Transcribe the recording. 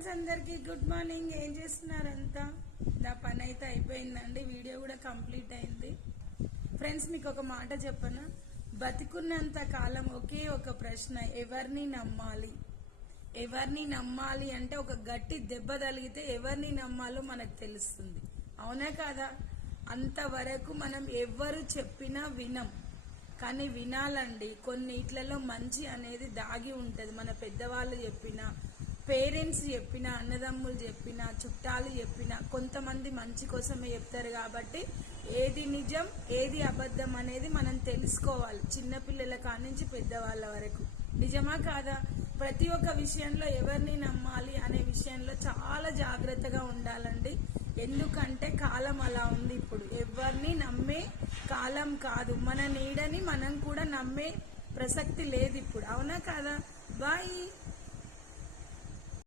Friends అందరికీ good morning. ఏం చేస్తున్నారంతా? నా పని అయితే అయిపోయిందండి, వీడియో కూడా కంప్లీట్ అయింది. ఫ్రెండ్స్, మీకు ఒక మాట చెప్పనా? బతికున్నంత కాలం ఒకే ఒక ప్రశ్న, ఎవరిని నమ్మాలి? ఎవరిని నమ్మాలి అంటే ఒక గట్టి దెబ్బ తగిలితే ఎవరిని నమ్మాలో మనకు తెలుస్తుంది, అవునా కాదా? అంతవరకు మనం ఎవరు చెప్పినా వినం, కానీ వినాలండి. కొన్నిట్లలో మంచి అనేది దాగి ఉంటుంది. మన పెద్దవాళ్ళు చెప్పినా, పేరెంట్స్ చెప్పినా, అన్నదమ్ములు చెప్పినా, చుట్టాలు చెప్పినా కొంతమంది మంచి కోసమే చెప్తారు. కాబట్టి ఏది నిజం ఏది అబద్ధం అనేది మనం తెలుసుకోవాలి, చిన్నపిల్లల కానించి పెద్దవాళ్ళ వరకు. నిజమా కాదా? ప్రతి ఒక్క విషయంలో ఎవరిని నమ్మాలి అనే విషయంలో చాలా జాగ్రత్తగా ఉండాలండి. ఎందుకంటే కాలం అలా ఉంది. ఇప్పుడు ఎవరిని నమ్మే కాలం కాదు. మన నీడని మనం కూడా నమ్మే ప్రసక్తి లేదు ఇప్పుడు, అవునా కాదా? బాయ్.